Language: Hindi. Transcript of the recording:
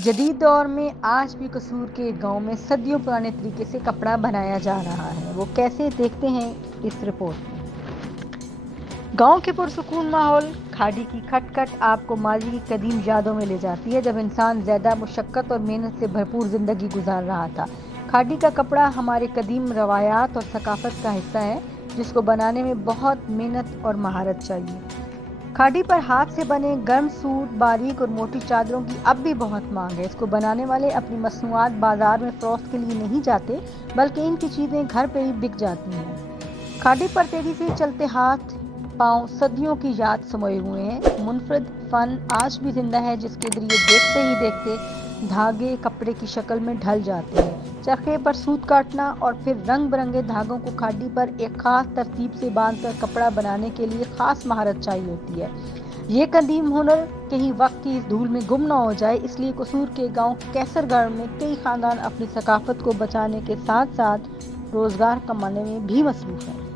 जदीद दौर में आज भी कसूर के गांव में सदियों पुराने तरीके से कपड़ा बनाया जा रहा है। वो कैसे, देखते हैं इस रिपोर्ट में। गांव के पुरसुकून माहौल, खाड़ी की खटखट आपको माजी की कदीम यादों में ले जाती है, जब इंसान ज़्यादा मुशक्क़त और मेहनत से भरपूर ज़िंदगी गुजार रहा था। खाड़ी का कपड़ा हमारे कदीम रवायात और सकाफत का हिस्सा है, जिसको बनाने में बहुत मेहनत और महारत चाहिए। खाड़ी पर हाथ से बने गर्म सूट, बारीक और मोटी चादरों की अब भी बहुत मांग है। इसको बनाने वाले अपनी मसनूआत बाजार में फरोख्त के लिए नहीं जाते, बल्कि इनकी चीज़ें घर पे ही बिक जाती हैं। खाड़ी पर तेजी से चलते हाथ पांव सदियों की याद समोए हुए हैं। मुनफरद फन आज भी जिंदा है, जिसके जरिए देखते ही देखते धागे कपड़े की शक्ल में ढल जाते हैं। चरखे पर सूत काटना और फिर रंग बिरंगे धागों को खाड़ी पर एक खास तरतीब से बांधकर कपड़ा बनाने के लिए खास महारत चाहिए होती है। ये कदीम हुनर कहीं वक्त की इस धूल में गुम ना हो जाए, इसलिए कसूर के गांव कैसरगढ़ में कई खानदान अपनी सकाफत को बचाने के साथ साथ रोजगार कमाने में भी मसरूफ हैं।